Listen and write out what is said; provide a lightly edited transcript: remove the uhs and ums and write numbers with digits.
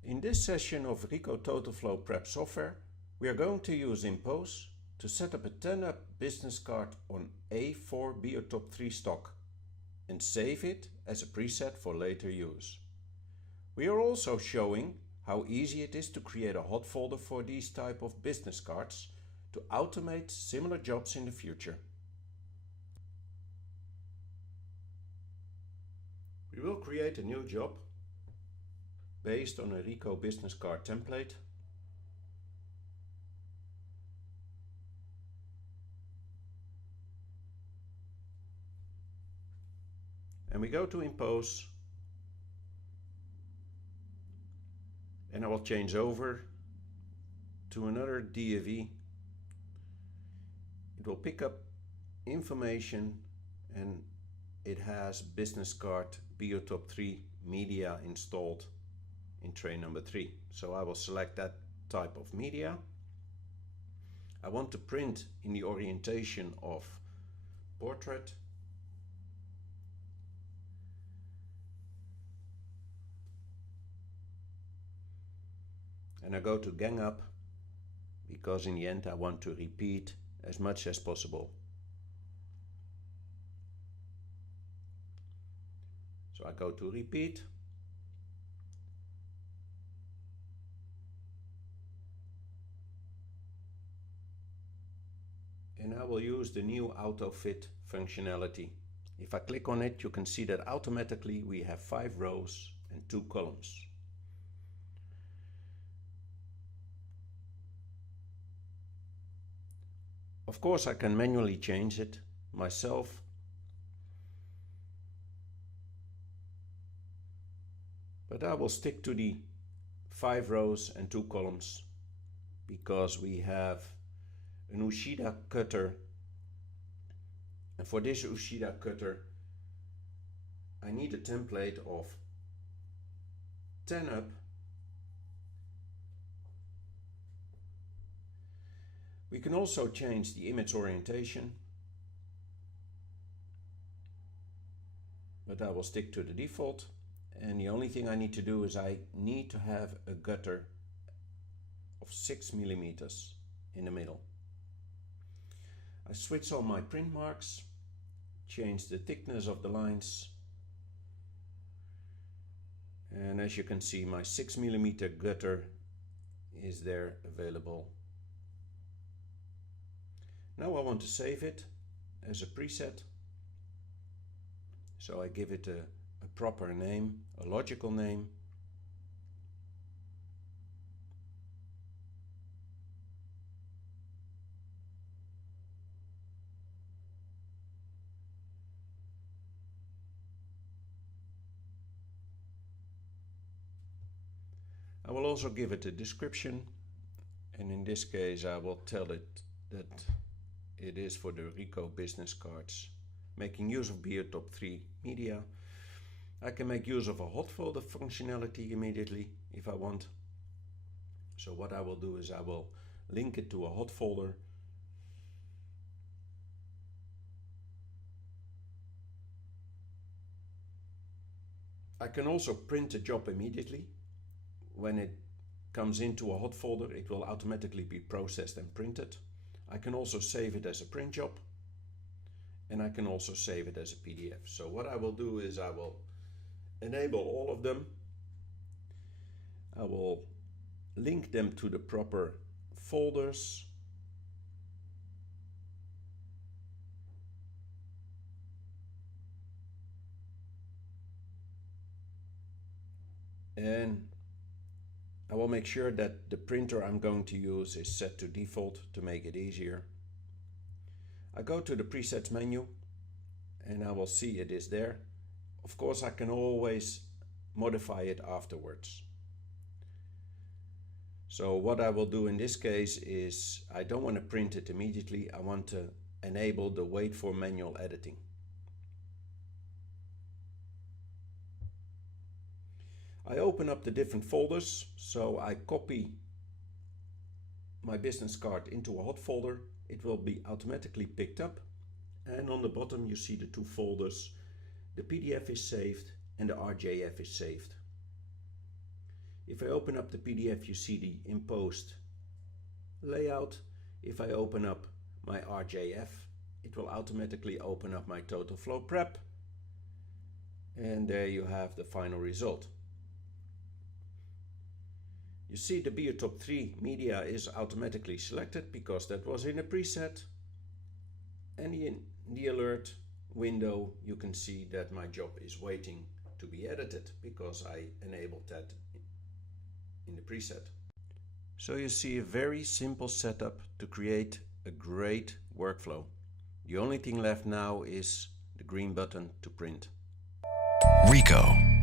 In this session of Ricoh TotalFlow Prep software, we are going to use Impose to set up a 10-up business card on A4 Biotop 3 stock and save it as a preset for later use. We are also showing how easy it is to create a hot folder for these type of business cards to automate similar jobs in the future. We will create a new job based on a Ricoh business card template. And we go to Impose, and I will change over to another DAV. It will pick up information and it has business card Biotop 3 media installed in tray number 3. So I will select that type of media. I want to print in the orientation of portrait. And I go to gang up because in the end I want to repeat as much as possible. So I go to repeat. And I will use the new auto fit functionality. If I click on it, you can see that automatically we have 5 rows and 2 columns. Of course, I can manually change it myself. But I will stick to the 5 rows and 2 columns because we have an Ushida cutter, and for this Ushida cutter I need a template of 10 up, we can also change the image orientation, but I will stick to the default, and the only thing I need to do is I need to have a gutter of 6 millimeters in the middle. I switch on my print marks, change the thickness of the lines, and as you can see my 6 millimeter gutter is there available. Now I want to save it as a preset, so I give it a proper name, a logical name. I will also give it a description, and in this case I will tell it that it is for the Ricoh business cards, making use of Biotop 3 media. I can make use of a hot folder functionality immediately if I want. So what I will do is I will link it to a hot folder. I can also print a job immediately. When it comes into a hot folder, it will automatically be processed and printed. I can also save it as a print job, and I can also save it as a PDF. So what I will do is I will enable all of them. I will link them to the proper folders. And I will make sure that the printer I'm going to use is set to default to make it easier. I go to the presets menu and I will see it is there. Of course, I can always modify it afterwards. So what I will do in this case is I don't want to print it immediately. I want to enable the wait for manual editing. I open up the different folders, so I copy my business card into a hot folder. It will be automatically picked up, and on the bottom you see the 2 folders. The PDF is saved and the RJF is saved. If I open up the PDF, you see the imposed layout. If I open up my RJF, it will automatically open up my TotalFlow prep. And there you have the final result. You see the Biotop 3 media is automatically selected because that was in a preset. And in the alert window you can see that my job is waiting to be edited because I enabled that in the preset. So you see a very simple setup to create a great workflow. The only thing left now is the green button to print. Ricoh.